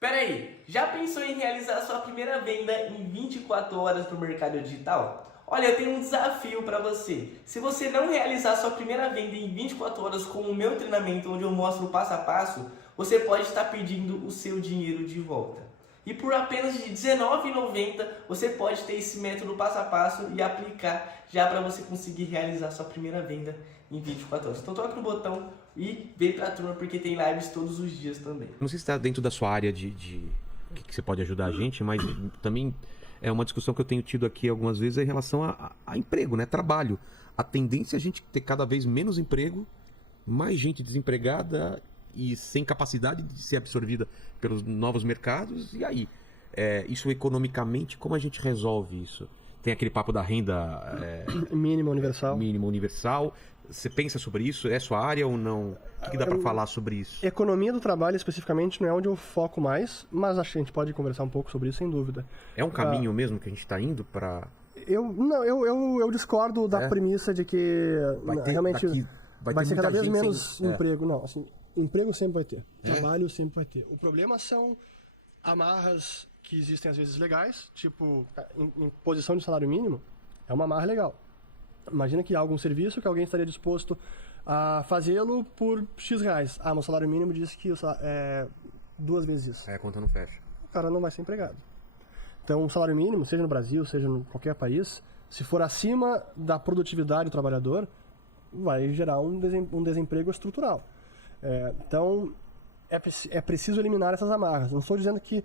Pera aí, já pensou em realizar sua primeira venda em 24 horas no mercado digital? Olha, eu tenho um desafio para você. Se você não realizar sua primeira venda em 24 horas com o meu treinamento, onde eu mostro o passo a passo, você pode estar perdendo o seu dinheiro de volta. E por apenas de R$19,90 você pode ter esse método passo a passo e aplicar já para você conseguir realizar sua primeira venda em 24 horas. Então toca no botão e vem para a turma porque tem lives todos os dias também. Não sei se está dentro da sua área de que você pode ajudar a gente, mas também é uma discussão que eu tenho tido aqui algumas vezes em relação a emprego, né? Trabalho. A tendência é a gente ter cada vez menos emprego, mais gente desempregada e sem capacidade de ser absorvida pelos novos mercados. E aí? Isso economicamente, como a gente resolve isso? Tem aquele papo da renda Mínimo universal. mínima universal. Você pensa sobre isso? É sua área ou não? O que dá para falar sobre isso? Economia do trabalho, especificamente, não é onde eu foco mais, mas acho que a gente pode conversar um pouco sobre isso, sem dúvida. É um caminho mesmo que a gente está indo para... Eu discordo da premissa de que realmente vai ser cada vez menos emprego. Não, assim, emprego sempre vai ter. Trabalho sempre vai ter. O problema são amarras que existem às vezes legais, tipo, imposição de salário mínimo é uma amarra legal. Imagina que há algum serviço que alguém estaria disposto a fazê-lo por X reais. Ah, meu salário mínimo diz que é 2 vezes isso. A conta não fecha. O cara não vai ser empregado. Então, o salário mínimo, seja no Brasil, seja em qualquer país, se for acima da produtividade do trabalhador, vai gerar um desemprego estrutural. Então, é preciso eliminar essas amarras. Não estou dizendo que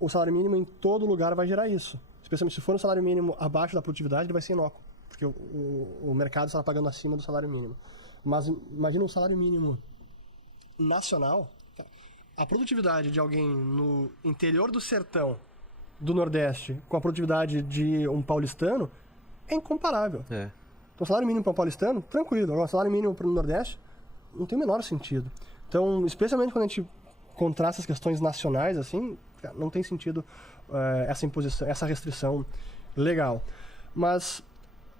o salário mínimo em todo lugar vai gerar isso. Especialmente se for um salário mínimo abaixo da produtividade, ele vai ser inócuo, porque o mercado está pagando acima do salário mínimo. Mas imagina um salário mínimo nacional. A produtividade de alguém no interior do sertão do Nordeste com a produtividade de um paulistano é incomparável. Então, o salário mínimo para um paulistano, tranquilo. Agora, o salário mínimo para o Nordeste não tem o menor sentido. Então, especialmente quando a gente contrasta as questões nacionais, assim, não tem sentido essa imposição, essa restrição legal. Mas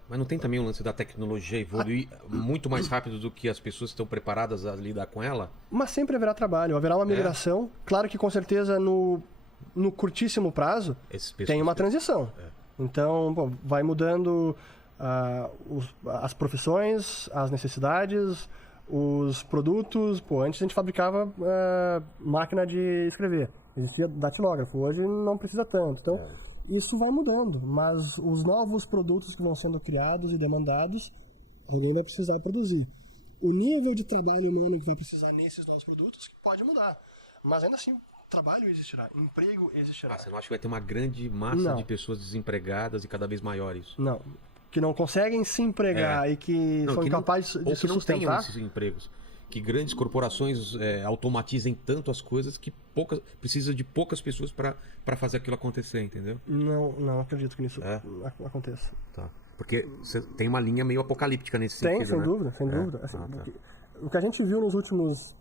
não tem também o lance da tecnologia evoluir muito mais rápido do que as pessoas estão preparadas a lidar com ela? Mas sempre haverá trabalho, haverá uma migração. Claro que com certeza no curtíssimo prazo tem uma transição. Então, vai mudando as profissões, as necessidades, os produtos. Antes a gente fabricava máquina de escrever, existia datilógrafo, hoje não precisa tanto. Então, isso vai mudando, mas os novos produtos que vão sendo criados e demandados, alguém vai precisar produzir. O nível de trabalho humano que vai precisar nesses novos produtos pode mudar, mas ainda assim, trabalho existirá, emprego existirá. Você não acha que vai ter uma grande massa de pessoas desempregadas e cada vez maiores? Não, que não conseguem se empregar e que são incapazes de se sustentar. Ou que não tenham esses empregos. Que grandes corporações automatizem tanto as coisas que precisa de poucas pessoas para fazer aquilo acontecer, entendeu? Não acredito que isso aconteça. Tá. Porque você tem uma linha meio apocalíptica nesse sentido, Tem, sem dúvida. Assim, o que a gente viu nas últimas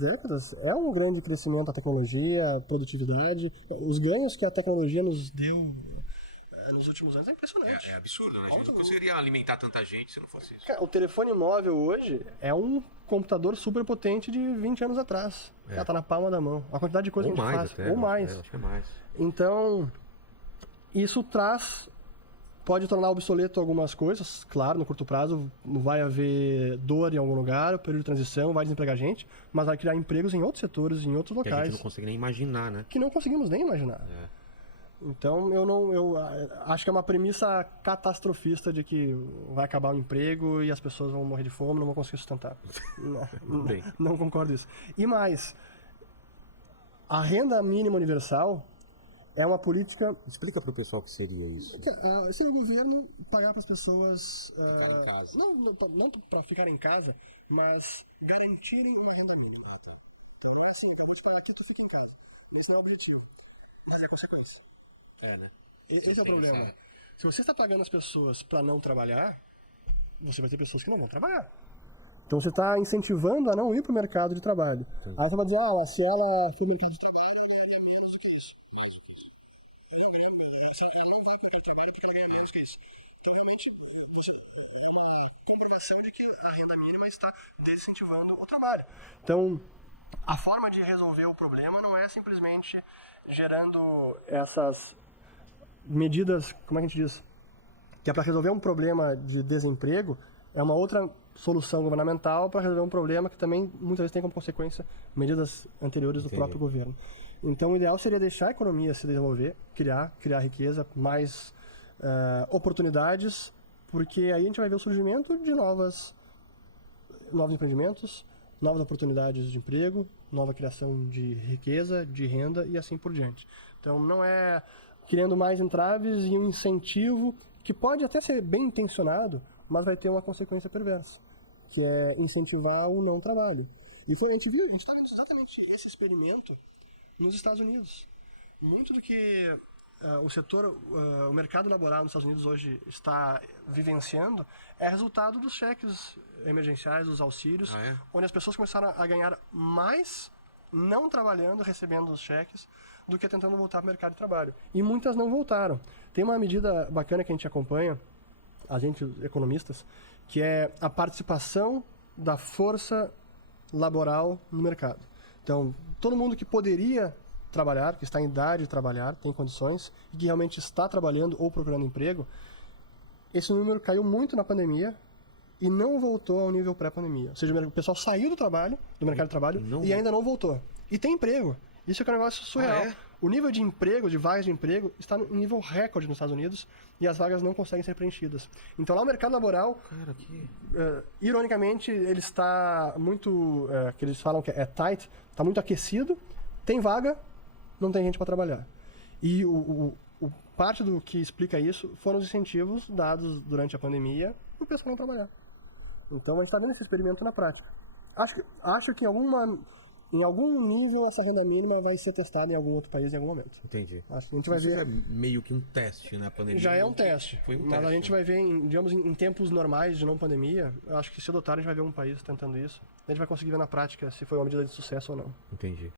décadas é um grande crescimento da tecnologia, a produtividade, os ganhos que a tecnologia nos deu nos últimos anos é impressionante. É absurdo, né? A gente não conseguiria alimentar tanta gente se não fosse isso. Cara, o telefone móvel hoje é um computador super potente de 20 anos atrás. Tá na palma da mão. A quantidade de coisa que a gente faz. Ou mais. Acho que é mais. Então, isso pode tornar obsoleto algumas coisas. Claro, no curto prazo vai haver dor em algum lugar, período de transição, vai desempregar gente, mas vai criar empregos em outros setores, em outros locais. Que a gente não consegue nem imaginar, né? Que não conseguimos nem imaginar. Então, eu acho que é uma premissa catastrofista de que vai acabar o emprego e as pessoas vão morrer de fome, não vão conseguir sustentar. Não concordo com isso. E mais, a renda mínima universal é uma política... Explica para o pessoal o que seria isso. Seria o governo pagar para as pessoas... Ficar em casa. Não para ficar em casa, mas garantirem uma renda mínima. Então, não é assim, eu vou te pagar aqui, tu fica em casa. Esse não é o objetivo, mas é a consequência. Né? Esse é o problema. Se você está pagando as pessoas para não trabalhar, você vai ter pessoas que não vão trabalhar. Então você está incentivando a não ir para o mercado de trabalho. Aí você vai dizer, se ela for no mercado de trabalho, ela ganha menos do que isso. Você não vai para o trabalho porque ela ganha menos do que isso. Então, realmente, a comprovação de que a renda mínima está desincentivando o trabalho. Então, A forma de resolver o problema não é simplesmente gerando essas medidas, como é que a gente diz? Que é para resolver um problema de desemprego, é uma outra solução governamental para resolver um problema que também muitas vezes tem como consequência medidas anteriores do próprio governo. Então o ideal seria deixar a economia se desenvolver, criar riqueza, mais oportunidades, porque aí a gente vai ver o surgimento de novos empreendimentos, novas oportunidades de emprego, nova criação de riqueza, de renda e assim por diante. Então não é criando mais entraves e um incentivo que pode até ser bem intencionado, mas vai ter uma consequência perversa, que é incentivar o não trabalho. E a gente está vendo exatamente esse experimento nos Estados Unidos. Muito do que o mercado laboral nos Estados Unidos hoje está vivenciando é resultado dos cheques emergenciais, dos auxílios, onde as pessoas começaram a ganhar mais não trabalhando, recebendo os cheques, do que tentando voltar para o mercado de trabalho. E muitas não voltaram. Tem uma medida bacana que a gente acompanha, a gente, os economistas, que é a participação da força laboral no mercado. Então, todo mundo que poderia trabalhar, que está em idade de trabalhar, tem condições, e que realmente está trabalhando ou procurando emprego, esse número caiu muito na pandemia e não voltou ao nível pré-pandemia. Ou seja, o pessoal saiu do mercado de trabalho, e ainda não voltou. E tem emprego. Isso é um negócio surreal. O nível de emprego, de vagas de emprego, está em nível recorde nos Estados Unidos e as vagas não conseguem ser preenchidas. Então lá o mercado laboral, ironicamente, ele está muito, que eles falam que é tight, está muito aquecido, tem vaga, não tem gente para trabalhar. E parte do que explica isso foram os incentivos dados durante a pandemia para o pessoal não trabalhar. Então a gente está vendo esse experimento na prática. Acho que em algum nível essa renda mínima vai ser testada em algum outro país em algum momento. Entendi. Acho que a gente vai ver. É meio que um teste, né? A pandemia Já é um teste. Foi um mas teste. A gente vai ver, em tempos normais de não pandemia, eu acho que cedo ou tarde a gente vai ver um país tentando isso. A gente vai conseguir ver na prática se foi uma medida de sucesso ou não. Entendi.